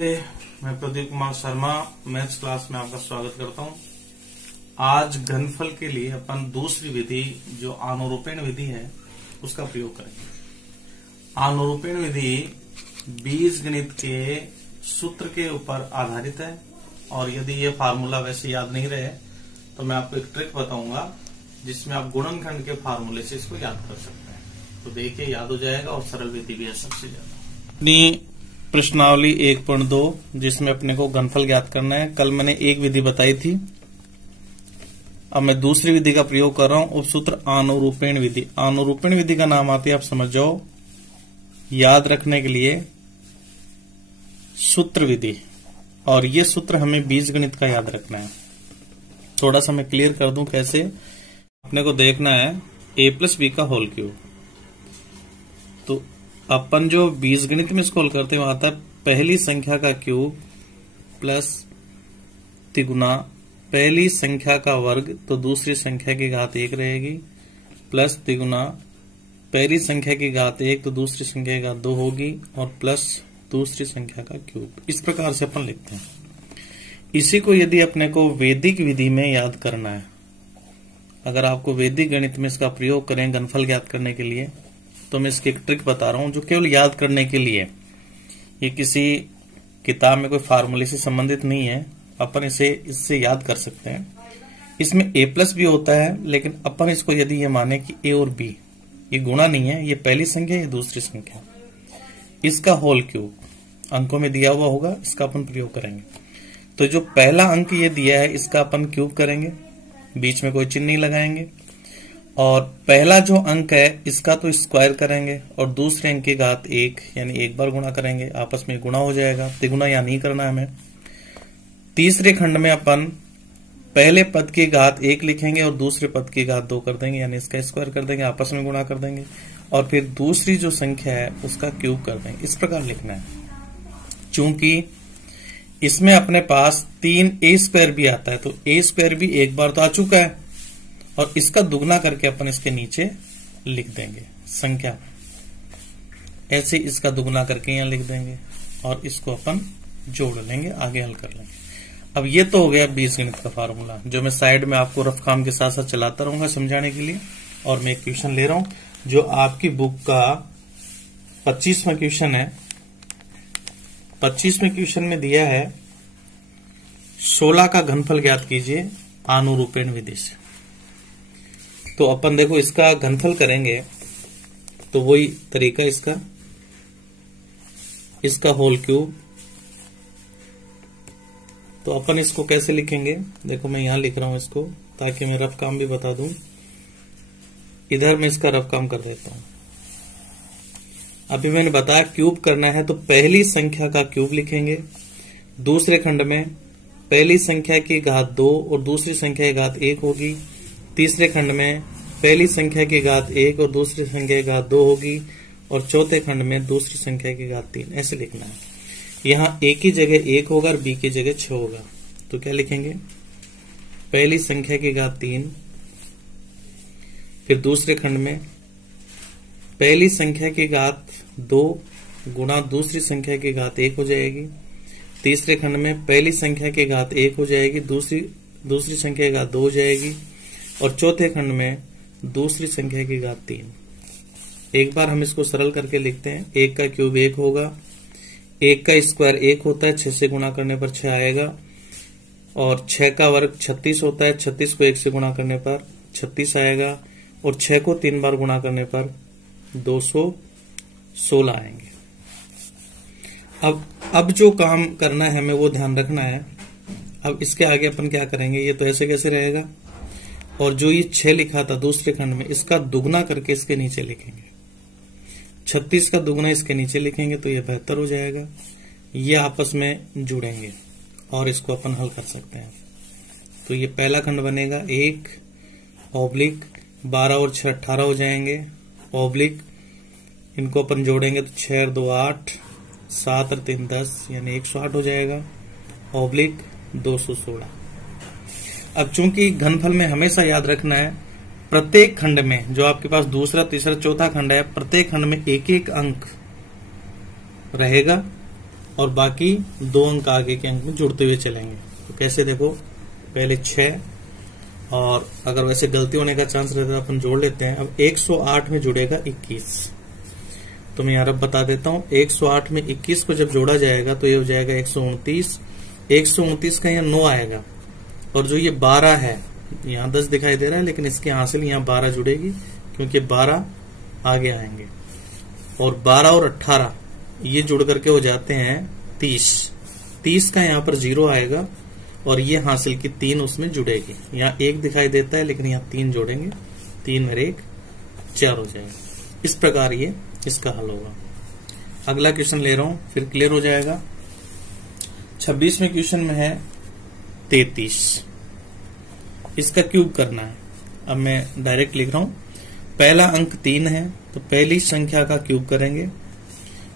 मैं Pradeep Kumar Sharma maths class में आपका स्वागत करता हूं। आज घनफल के लिए अपन दूसरी विधि जो आनुरूपेण विधि है उसका प्रयोग करेंगे। आनुरूपेण विधि बीजगणित के सूत्र के ऊपर आधारित है और यदि ये फार्मूला वैसे याद नहीं रहे तो मैं आपको एक ट्रिक बताऊंगा जिसमें आप गुणनखंड के फार्मूले से इसको याद कर सकते हैं। तो देखिए याद हो जाएगा और सरल विधि भी है सबसे ज्यादा। प्रश्नावली 1.2 जिसमें अपने को घनफल ज्ञात करना है। कल मैंने एक विधि बताई थी, अब मैं दूसरी विधि का प्रयोग कर रहा हूं। उपसूत्र आनुरूपेण विधि। आनुरूपेण विधि का नाम आती है, आप समझ जाओ, याद रखने के लिए सूत्र विधि। और ये सूत्र हमें बीजगणित का याद रखना है। थोड़ा सा मैं क्लियर कर दूं कैसे। अपने को देखना है a+b का होल क्यूब। तो अपन जो बीजगणित में इसको हल करते हैं वहां आता है पहली संख्या का क्यूब प्लस तिगुना पहली संख्या का वर्ग, तो दूसरी संख्या की घात 1 रहेगी, प्लस तिगुना पहली संख्या की घात 1 तो दूसरी संख्या की घात 2 होगी, और प्लस दूसरी संख्या का क्यूब। इस प्रकार से अपन लिखते हैं। इसी को यदि अपने को वैदिक विधि में याद करना है, अगर आपको वैदिक गणित में इसका प्रयोग करें घनफल ज्ञात करने के लिए, तो मैं इसकी एक ट्रिक बता रहा हूं जो केवल याद करने के लिए। ये किसी किताब में कोई फार्मूले से संबंधित नहीं है, अपन इसे इससे याद कर सकते हैं। इसमें a+b होता है, लेकिन अपन इसको यदि ये माने कि a और b ये गुणा नहीं है, ये पहली संख्या ये दूसरी संख्या, इसका होल क्यूब अंकों में दिया हुआ होगा, इसका अपन प्रयोग करेंगे। तो जो पहला अंक ये दिया है इसका अपन क्यूब करेंगे, बीच में कोई चिन्ह नहीं लगाएंगे, और पहला जो अंक है इसका तो स्क्वायर करेंगे और दूसरे अंक की घात 1 यानी एक बार गुणा करेंगे, आपस में गुणा हो जाएगा। तिगुना या नहीं करना हमें। तीसरे खंड में अपन पहले पद की घात 1 लिखेंगे और दूसरे पद की घात 2 कर देंगे, यानी इसका स्क्वायर कर देंगे, आपस में गुणा कर देंगे, और फिर दूसरी जो संख्या है उसका क्यूब कर देंगे। इस प्रकार लिखना है। चूंकि इसमें अपने पास 3a² भी आता है, तो a² भी एक बार तो आ चुका है, और इसका दुगना करके अपन इसके नीचे लिख देंगे संख्या। ऐसे इसका दुगना करके यहां लिख देंगे और इसको अपन जोड़ लेंगे, आगे हल कर लेंगे। अब ये तो हो गया बीजगणित का फार्मूला, जो मैं साइड में आपको रफ काम के साथ साथ चलाता रहूंगा समझाने के लिए। और मैं एक क्वेश्चन ले रहा हूं जो आपकी बुक का 25वां क्वेश्चन है। 25वें क्वेश्चन में दिया है 16 का घनफल ज्ञात कीजिए आनुरूपेण विधि से। तो अपन देखो इसका घनफल करेंगे तो वही तरीका इसका होल क्यूब। तो अपन इसको कैसे लिखेंगे, देखो मैं यहां लिख रहा हूं इसको ताकि मैं रफ काम भी बता दूं। इधर मैं इसका रफ काम कर देता हूं। अभी मैंने बताया क्यूब करना है तो पहली संख्या का क्यूब लिखेंगे, दूसरे खंड में पहली संख्या की घात 2 और दूसरी संख्या की घात 1 होगी, तीसरे खंड में पहली संख्या की घात 1 और दूसरी संख्या की घात 2 होगी, और चौथे खंड में दूसरी संख्या की घात 3। ऐसे लिखना है। यहाँ a की जगह 1 होगा और b की जगह 6 होगा। तो क्या लिखेंगे, पहली संख्या की घात 3, फिर दूसरे खंड में पहली संख्या की घात 2 गुणा दूसरी संख्या की घात 1 हो जाएगी, तीसरे खंड में पहली संख्या की घात 1 हो जाएगी, दूसरी संख्या की घात 2 हो जाएगी, और चौथे खंड में दूसरी संख्या की घात 3। एक बार हम इसको सरल करके लिखते हैं। 1 का क्यूब 1 होगा, 1 का स्क्वायर 1 होता है, 6 से गुणा करने पर 6 आएगा, और 6 का वर्ग 36 होता है, 36 को 1 से गुणा करने पर 36 आएगा, और 6 को 3 बार गुणा करने पर 216 आएंगे। अब जो काम करना है हमें वो ध्यान रखना है। अब इसके आगे अपन क्या करेंगे, ये तो ऐसे कैसे रहेगा, और जो ये 6 लिखा था दूसरे खंड में इसका दुगना करके इसके नीचे लिखेंगे, 36 का दुगना इसके नीचे लिखेंगे, तो ये बेहतर हो जाएगा। ये आपस में जुड़ेंगे और इसको अपन हल कर सकते हैं। तो ये पहला खंड बनेगा 1 ऑब्लिक 12 और 6 18 हो जाएंगे, ऑब्लिक इनको अपन जोड़ेंगे तो 6 और 2 8, 7 और 3 10 यानी 108 हो जाएगा, ऑब्लिक 216। अब चूंकि घनफल में हमेशा याद रखना है प्रत्येक खंड में, जो आपके पास दूसरा तीसरा चौथा खंड है, प्रत्येक खंड में एक एक अंक रहेगा और बाकी 2 अंक आगे के अंक में जुड़ते हुए चलेंगे। तो कैसे देखो, पहले 6 और अगर वैसे गलती होने का चांस रहता है अपन जोड़ लेते हैं। अब 108 में जुड़ेगा 21, तो मैं यार अब बता देता हूं। 108 में 21 को जब जोड़ा जाएगा तो ये हो जाएगा 129। 129 का यहाँ 9 आएगा, और जो ये 12 है, यहाँ 10 दिखाई दे रहा है लेकिन इसके हासिल यहाँ 12 जुड़ेगी क्योंकि 12 आगे आएंगे, और 12 और 18 ये जुड़ करके हो जाते हैं 30। 30 का यहाँ पर 0 आएगा और ये हासिल की 3 उसमें जुड़ेगी। यहाँ 1 दिखाई देता है लेकिन यहाँ 3 जोड़ेंगे, 3 और 1 4 हो जाएगा। इस प्रकार ये इसका हल होगा। अगला क्वेश्चन ले रहा हूं, फिर क्लियर हो जाएगा। 26वें क्वेश्चन में है 33, इसका क्यूब करना है। अब मैं डायरेक्ट लिख रहा हूं। पहला अंक 3 है तो पहली संख्या का क्यूब करेंगे,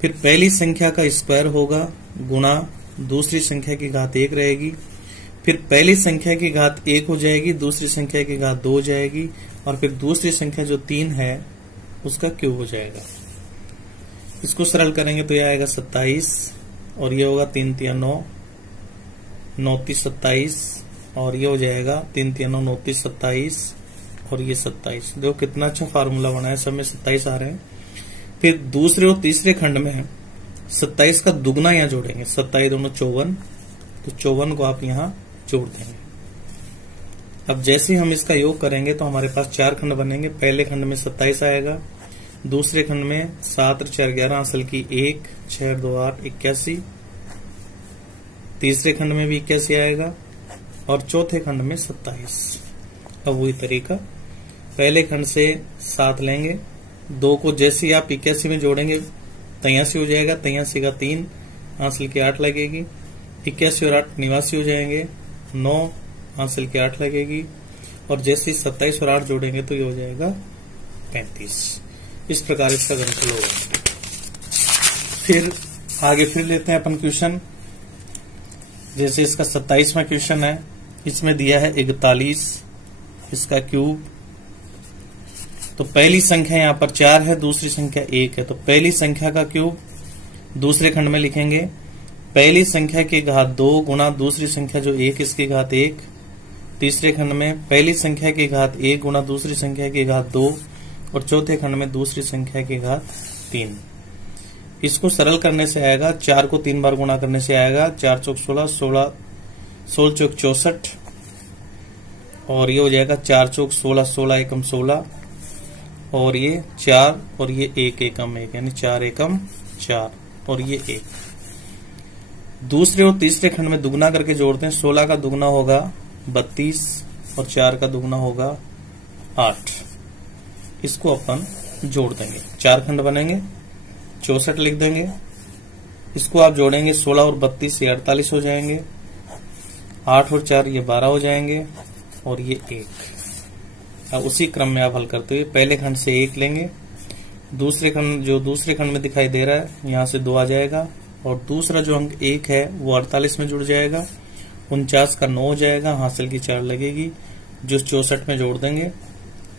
फिर पहली संख्या का स्क्वायर होगा गुणा दूसरी संख्या की घात 1 रहेगी, फिर पहली संख्या की घात 1 हो जाएगी, दूसरी संख्या की घात 2 हो जाएगी, और फिर दूसरी संख्या जो 3 है उसका क्यूब हो जाएगा। इसको सरल करेंगे तो यह आएगा 27, और ये होगा 3 3 9, 9 3 27, और ये हो जाएगा 3 3 9 9 3 27, और ये 27। देखो कितना अच्छा फार्मूला बना है, सब में 27 आ रहे हैं। फिर दूसरे और तीसरे खंड में 27 का दुगना यहाँ जोड़ेंगे, 27 दोनों 54, तो 54 को आप यहाँ जोड़ देंगे। अब जैसे ही हम इसका योग करेंगे तो हमारे पास 4 खंड बनेंगे। पहले खंड में 27 आएगा, दूसरे खंड में 7 और 4 11 हासिल की 1, 6 और 2 8 81, तीसरे खंड में भी 81 आएगा, और चौथे खंड में 27। अब वही तरीका, पहले खंड से 7 लेंगे, 2 को जैसे ही आप 81 में जोड़ेंगे 83 हो जाएगा, 83 का 3 हासिल की 8 लगेगी, 81 और 8 89 हो जाएंगे, 9 हासिल की 8 लगेगी, और जैसे ही 27 और 8 जोड़ेंगे तो ये हो जाएगा 35। इस प्रकार इसका गणफल होगा। फिर आगे फिर लेते हैं अपन क्वेश्चन। जैसे इसका 27वां क्वेश्चन है, इसमें दिया है 41, इसका क्यूब। तो पहली संख्या यहाँ पर 4 है, दूसरी संख्या 1 है, तो पहली संख्या का क्यूब दूसरे खंड में लिखेंगे। पहली संख्या की घात 2 गुणा दूसरी संख्या जो 1 इसकी घात 1, तीसरे खंड में पहली संख्या की घात 1 गुणा दूसरी संख्या की घात 2, और चौथे खंड में दूसरी संख्या की घात 3। इसको सरल करने से आएगा, 4 को 3 बार गुणा करने से आएगा 4 चौक 16, 16 चौक 64, और ये हो जाएगा 4 चौक 16, 16 एकम 16, और ये 4 और ये 1 एकम 1, यानी 4 एकम 4, और ये 1। दूसरे और तीसरे खंड में दुगना करके जोड़ते हैं। 16 का दुगना होगा 32, और 4 का दुगना होगा 8। इसको अपन जोड़ देंगे, 4 खंड बनेंगे, 64 लिख देंगे। इसको आप जोड़ेंगे 16 और 32 ये 48 हो जाएंगे, 8 और 4 ये 12 हो जाएंगे, और ये 1। अब उसी क्रम में आप हल करते हुए पहले खंड से 1 लेंगे, दूसरे खंड जो दूसरे खंड में दिखाई दे रहा है यहाँ से 2 आ जाएगा, और दूसरा जो अंक 1 है वो 48 में जुड़ जाएगा, 49 का 9 हो जाएगा, हासिल की 4 लगेगी, जो 64 में जोड़ देंगे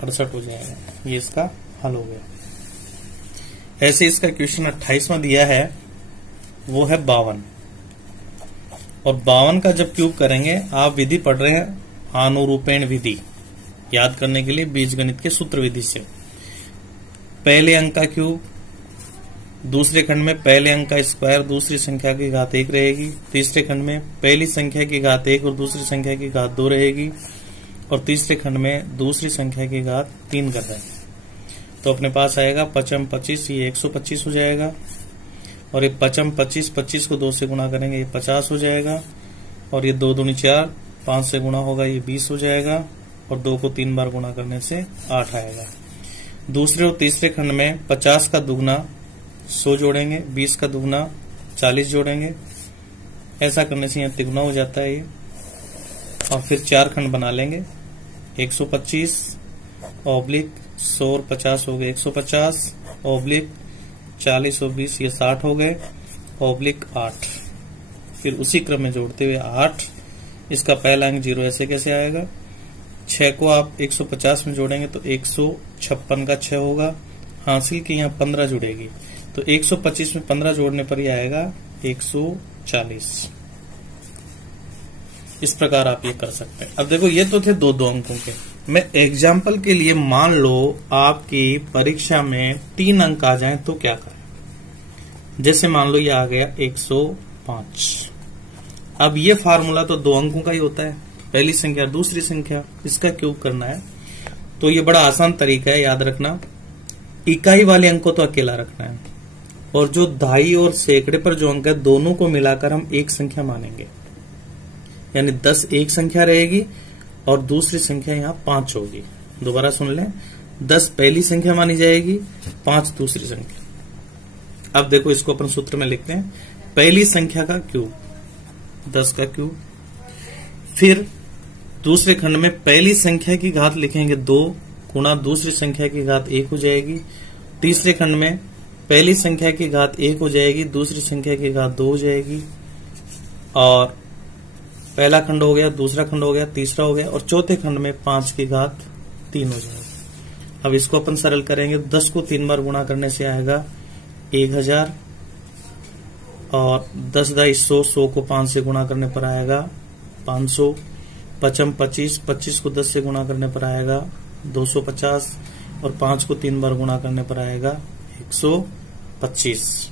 68 हो जाएगा। ये इसका हल हो गया। ऐसे इसका क्वेश्चन 28वां दिया है, वो है 52, और 52 का जब क्यूब करेंगे, आप विधि पढ़ रहे हैं आनुरूपेण विधि, याद करने के लिए बीजगणित के सूत्र विधि से। पहले अंक का क्यूब, दूसरे खंड में पहले अंक का स्क्वायर दूसरी संख्या की घात 1 रहेगी, तीसरे खंड में पहली संख्या की घात 1 और दूसरी संख्या की घात 2 रहेगी, और तीसरे खंड में दूसरी संख्या की घात 3 कर रहे हैं। तो अपने पास आएगा 55 25, ये 125 हो जाएगा, और ये 55 25, 25 को 2 से गुणा करेंगे ये 50 हो जाएगा, और ये 2 दूनी 4, 5 से गुणा होगा ये 20 हो जाएगा, और 2 को 3 बार गुणा करने से 8 आएगा। दूसरे और तीसरे खंड में 50 का दुगना 100 जोड़ेंगे, 20 का दुगना 40 जोड़ेंगे, ऐसा करने से यहाँ तिगुना हो जाता है ये। और फिर 4 खंड बना लेंगे, 125 ऑब्लिक 100 और 50 हो गए 150, ऑब्लिक 40 और 20 ये 60 हो गए, ऑब्लिक 8। फिर उसी क्रम में जोड़ते हुए 8, इसका पहला अंक 0 ऐसे कैसे आएगा। 6 को आप 150 में जोड़ेंगे तो 156 का 6 होगा, हासिल की यहाँ 15 जुड़ेगी, तो 125 में 15 जोड़ने पर ही आएगा 140। इस प्रकार आप ये कर सकते हैं। अब देखो ये तो थे दो अंकों के। मैं एग्जाम्पल के लिए मान लो आपकी परीक्षा में 3 अंक आ जाएं तो क्या करें। जैसे मान लो ये आ गया 105। अब ये फार्मूला तो 2 अंकों का ही होता है, पहली संख्या दूसरी संख्या, इसका क्यूब करना है। तो ये बड़ा आसान तरीका है, याद रखना। इकाई वाले अंक को तो अकेला रखना है और जो दहाई और सैकड़े पर जो अंक है दोनों को मिलाकर हम एक संख्या मानेंगे। यानी 10 एक संख्या रहेगी और दूसरी संख्या यहाँ 5 होगी। दोबारा सुन लें, 10 पहली संख्या मानी जाएगी, 5 दूसरी संख्या। अब देखो इसको अपन सूत्र में लिखते हैं, पहली संख्या का क्यूब 10 का क्यूब। फिर दूसरे खंड में पहली संख्या की घात लिखेंगे 2 गुणा दूसरी संख्या की घात 1 हो जाएगी। तीसरे खंड में पहली संख्या की घात 1 हो जाएगी, दूसरी संख्या की घात 2 हो जाएगी। और पहला खंड हो गया, दूसरा खंड हो गया, तीसरा हो गया और चौथे खंड में 5 की घात 3 हो जाएगी। अब इसको अपन सरल करेंगे, 10 को 3 बार गुणा करने से आएगा 1000 और 10 दाई 100, 100 को 5 से गुणा करने पर आएगा 500, 55 25, 25 को 10 से गुणा करने पर आएगा 250 और 5 को 3 बार गुणा करने पर आएगा 125।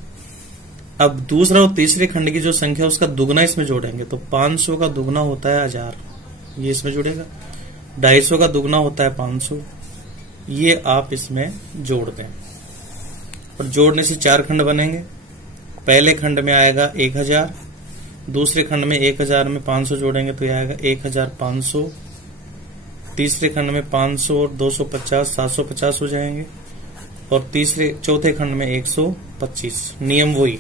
अब दूसरा और तीसरे खंड की जो संख्या उसका दुगना इसमें जोड़ेंगे तो 500 का दुगना होता है 1000, ये इसमें जुड़ेगा। 250 का दुगना होता है 500, ये आप इसमें जोड़ दें। और जोड़ने से 4 खंड बनेंगे। पहले खंड में आएगा 1000, दूसरे खंड में 1000 में 500 जोड़ेंगे तो यह आएगा 1500। तीसरे खंड में 500 और 250 750 हो जाएंगे और चौथे खंड में 125। नियम वही,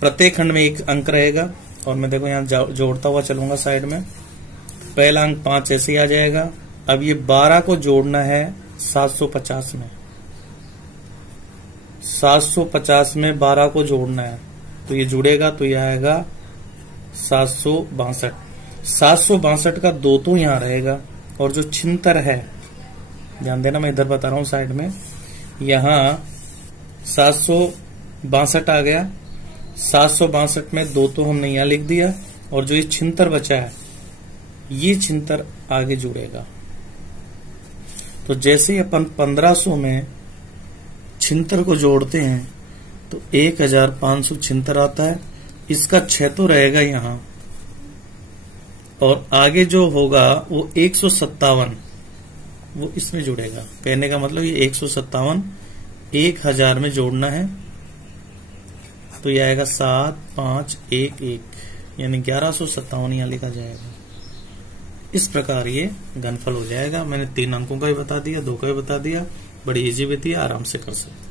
प्रत्येक खंड में एक अंक रहेगा और मैं देखो यहाँ जोड़ता हुआ चलूंगा साइड में। पहला अंक 5 ऐसे ही आ जाएगा। अब ये 12 को जोड़ना है 750 में, 750 में 12 को जोड़ना है तो ये जुड़ेगा तो ये आएगा 762। 762 का 2 तो यहाँ रहेगा और जो छिहत्तर है, ध्यान देना मैं इधर बता रहा हूं साइड में, यहाँ 762 आ गया। 762 में 2 तो हमने यहाँ लिख दिया और जो ये 76 बचा है ये 76 आगे जुड़ेगा। तो जैसे अपन 1500 में 76 को जोड़ते हैं तो 1576 आता है। इसका 6 तो रहेगा यहाँ और आगे जो होगा वो 157 वो इसमें जुड़ेगा। कहने का मतलब ये 157 1000 में जोड़ना है तो ये आएगा 7511 यानी 1157 यहाँ लिखा जाएगा। इस प्रकार ये घनफल हो जाएगा। मैंने 3 अंकों का भी बता दिया, 2 का भी बता दिया। बड़ी इजी विधि है, आराम से कर सकते हैं।